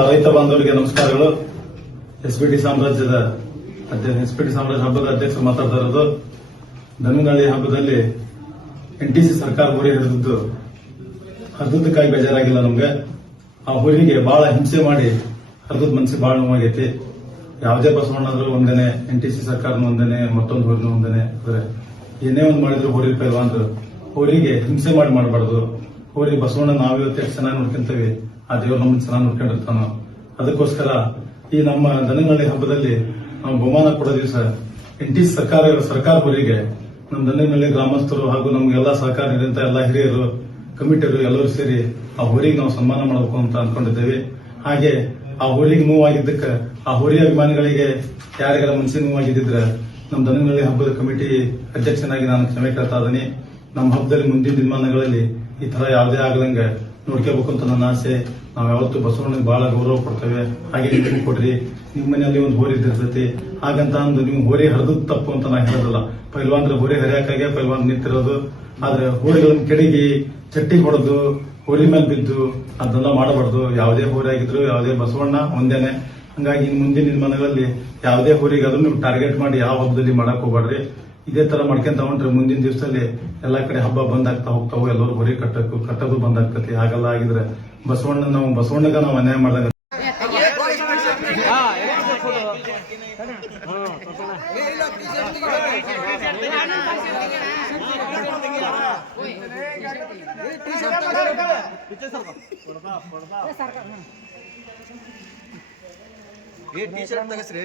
ರೈತ ಬಾಂಧವರಿಗೆ ನಮಸ್ಕಾರಗಳು. ಎಸ್ಬಿಟಿ ಸಾಮ್ರಾಜ್ಯದ ಎಸ್ ಪಿ ಟಿ ಸಾಮ್ರಾಜ್ಯ ಹಬ್ಬದ ಅಧ್ಯಕ್ಷರು ಮಾತಾಡ್ತಾ ಇರೋದು. ದನಗಳಿ ಹಬ್ಬದಲ್ಲಿ ಎನ್ಟಿಸಿ ಸರ್ಕಾರ ಹುರಿ ಹಿಡಿದಿದ್ದು ಹರಿದಕ್ಕಾಗಿ ಬೇಜಾರಾಗಿಲ್ಲ ನಮ್ಗೆ. ಆ ಹುಲಿಗೆ ಬಹಳ ಹಿಂಸೆ ಮಾಡಿ ಹರಿದ ಮನಸ್ಸಿಗೆ ಬಹಳ ನೋವಾಗೈತಿ. ಯಾವುದೇ ಬಸವಣ್ಣದ್ರು ಒಂದೇನೆ ಎನ್ಟಿಸಿ ಸರ್ಕಾರ ಒಂದೇನೆ, ಮತ್ತೊಂದು ಹೋರಿನ ಒಂದೇನೆ ಅಂದ್ರೆ ಏನೇ ಒಂದು ಮಾಡಿದ್ರು ಹೋರಿ ಅಂದ್ರೆ ಹೋರಿಗೆ ಹಿಂಸೆ ಮಾಡಿ ಮಾಡಬಾರ್ದು. ಹೋರಿ ಬಸವಣ್ಣ ನಾವಿವತ್ತು ಚೆನ್ನಾಗಿ ನೋಡ್ಕೊಂತೀವಿ. ಆ ದೇವರು ನಮ್ಮನ್ನು ಚೆನ್ನಾಗಿ ನೋಡ್ಕೊಂಡಿರ್ತಾನ. ಅದಕ್ಕೋಸ್ಕರ ಈ ನಮ್ಮ ದನಗಳಿ ಹಬ್ಬದಲ್ಲಿ ನಾವು ಬಹುಮಾನ ಕೊಡೋ ದಿವಸ ಎನ್ ಟಿ ಸರ್ಕಾರ ಸರ್ಕಾರ ನಮ್ಮ ದನಗಳಿ ಗ್ರಾಮಸ್ಥರು ಹಾಗೂ ನಮ್ಗೆಲ್ಲ ಸಹಕಾರ ನೀಡಿದಂತ ಎಲ್ಲ ಹಿರಿಯರು ಕಮಿಟಿಯರು ಎಲ್ಲರೂ ಸೇರಿ ಆ ಹೋರಿಗೆ ನಾವು ಸನ್ಮಾನ ಮಾಡಬೇಕು ಅಂತ ಅನ್ಕೊಂಡಿದ್ದೇವೆ. ಹಾಗೆ ಆ ಹೋರಿಗೆ ನೋವಾಗಿದ್ದಕ್ಕೆ ಆ ಹೋರಿ ಅಭಿಮಾನಿಗಳಿಗೆ ಯಾರಿಗಾರ ಮೂವ್ ನೋವಾಗಿದ್ದಿದ್ರೆ ನಮ್ಮ ದನಗಳಿ ಹಬ್ಬದ ಕಮಿಟಿ ಅಧ್ಯಕ್ಷನಾಗಿ ನಾನು ಕ್ಷಮೆ ಕೇಳ್ತಾ ಇದ್ದೀನಿ. ನಮ್ಮ ಹಬ್ಬದಲ್ಲಿ ಮುಂದಿನ ದಿನಮಾನಗಳಲ್ಲಿ ಈ ತರ ಯಾವುದೇ ಆಗದಂಗೆ ನೋಡ್ಕೋಬೇಕು ಅಂತ ನನ್ನ ಆಸೆ. ನಾವು ಯಾವತ್ತು ಬಸವಣ್ಣನಿಗೆ ಬಹಳ ಗೌರವ ಕೊಡ್ತೇವೆ. ಹಾಗೆ ನೀವು ಕೊಡ್ರಿ. ನಿಮ್ಮ ಮನೆಯಲ್ಲಿ ಒಂದು ಹೋರಿ ಇರ್ತೈತಿ ಹಾಗಂತ ಅಂದು ನೀವು ಹೋರಿ ಹರಿದು ತಪ್ಪು ಅಂತ ನಾ ಹೇಳೋದಲ್ಲ. ಪೈಲ್ವಾನ್ರ ಹೋರಿ ಹರಿಯಾಕಾಗೆ ಪೈಲ್ವಾನ್ ನಿಂತಿರೋದು. ಆದ್ರೆ ಹೋರಿಗಳನ್ನ ಕೆಡಗಿ ಚಟ್ಟಿ ಹೊಡೆದು ಹೋರಿ ಮೇಲೆ ಬಿದ್ದು ಅದನ್ನೆಲ್ಲ ಮಾಡಬಾರ್ದು. ಯಾವುದೇ ಹೋರಿ ಆಗಿದ್ರು ಯಾವುದೇ ಬಸವಣ್ಣ ಒಂದೇನೆ. ಹಂಗಾಗಿ ಮುಂದಿನ ಮನೆಗಳಲ್ಲಿ ಯಾವುದೇ ಹೋರಿಗೆ ಅದನ್ನು ನೀವು ಟಾರ್ಗೆಟ್ ಮಾಡಿ ಯಾವ ಹಬ್ಬದಲ್ಲಿ ಮಾಡಕ್ ಹೋಗ್ಬೇಡ್ರಿ. ಇದೇ ತರ ಮಾಡ್ಕೊಂತ ಹೊಂಟ್ರೆ ಮುಂದಿನ ದಿವಸದಲ್ಲಿ ಎಲ್ಲಾ ಕಡೆ ಹಬ್ಬ ಬಂದಾಗ್ತಾ ಹೋಗ್ತಾವೆ ಹೋಗ್ತಾವು ಎಲ್ಲರೂ ಬರೀ ಕಟ್ಟಕ್ಕೂ ಕಟ್ಟೋದು ಬಂದಾಗ್ತತಿ ಆಗಲ್ಲ ಹಾಗೆಲ್ಲ ಆಗಿದ್ರೆ ಬಸವಣ್ಣ ನಾವು ಬಸವಣ್ಣಗ ನಾವು ಅನ್ಯಾಯ ಮಾಡಿದಾಗ ಏ ಟಿ ಶರ್ಟ್ ತಗಸ್ರಿ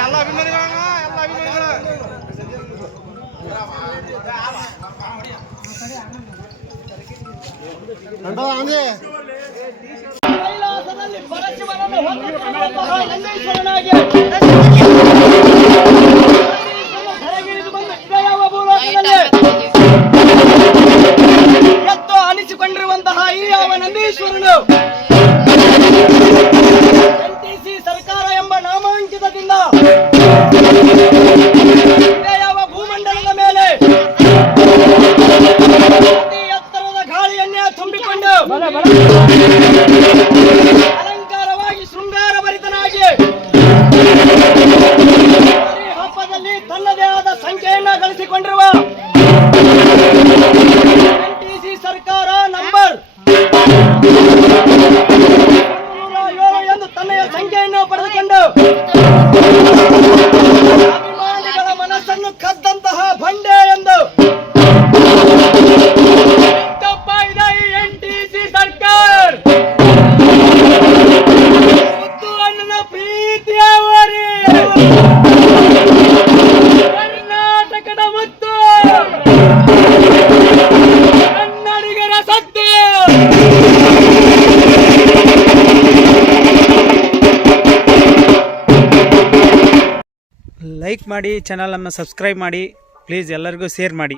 ಎಲ್ಲ ಅಭಿಮಾನಿಗಳ ಎಲ್ಲ ಅಭಿಮಾನಿಗಳ. ಕೈಲಾಸದಲ್ಲಿ ಪರಶಿವನನ್ನು ಹೊಂದಿರುವಂತಹ ನಂದೀಶ್ವರನಾಗಿ ಹೋರಿ ಕರ್ನಾಟಕದ ಮತ್ತು ಕನ್ನಡಿಗರ ಸತ್ತು ಲೈಕ್ ಮಾಡಿ ಚಾನಲನ್ನು ಸಬ್ಸ್ಕ್ರೈಬ್ ಮಾಡಿ ಪ್ಲೀಸ್ ಎಲ್ಲರಿಗೂ ಶೇರ್ ಮಾಡಿ.